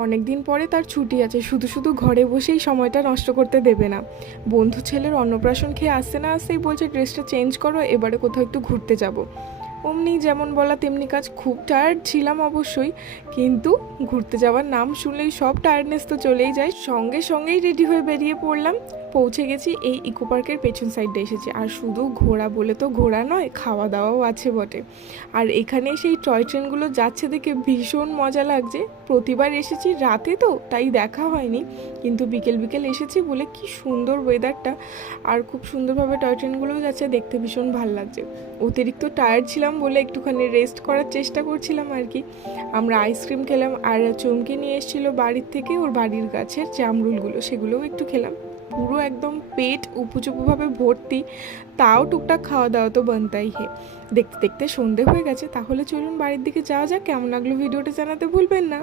অনেক দিন পরে তার ছুটি আছে, শুধু শুধু ঘরে বসেই সময়টা নষ্ট করতে দেবে না। বন্ধু ছেলের অন্নপ্রাশন খেয়ে আসতে না আসতেই বলছে ড্রেসটা চেঞ্জ করো, এবারে কোথাও একটু ঘুরতে যাব। অমনি যেমন বলা তেমনি কাজ, খুব টায়ার্ড ছিলাম অবশ্যই, কিন্তু ঘুরতে যাওয়ার নাম শুনলেই সব টায়ার্ডনেস তো চলেই যায়। সঙ্গে সঙ্গেই রেডি হয়ে বেরিয়ে পড়লাম। পৌঁছে গেছি, এই ইকো পার্কের পেছন সাইডে এসেছি। আর শুধু ঘোরা বলে তো ঘোরা নয়, খাওয়া দাওয়াও আছে বটে। আর এখানে সেই টয় ট্রেনগুলো যাচ্ছে দেখে ভীষণ মজা লাগছে। প্রতিবার এসেছি রাতে তো তাই দেখা হয়নি, কিন্তু বিকেল বিকেল এসেছি বলে কি সুন্দর ওয়েদারটা, আর খুব সুন্দরভাবে টয় ট্রেনগুলোও যাচ্ছে, দেখতে ভীষণ ভালো লাগছে। অতিরিক্ত টায়ার্ড ছিলাম বলে একটুখানি রেস্ট করার চেষ্টা করছিলাম আর কি। আমরা আইসক্রিম খেলাম, আর চমকে নিয়ে এসেছিলো বাড়ির থেকে ওর বাড়ির গাছের জামরুলগুলো, সেগুলোও একটু খেলাম। পুরো একদম পেট উপুচুপুভাবে ভর্তি, তাও টুকটাক খাওয়া দাওয়া তো বানতাই হে। দেখতে দেখতে সন্ধে হয়ে গেছে, তাহলে চলুন বাড়ির দিকে যাওয়া যাক। কেমন লাগলো ভিডিওটা জানাতে ভুলবেন না।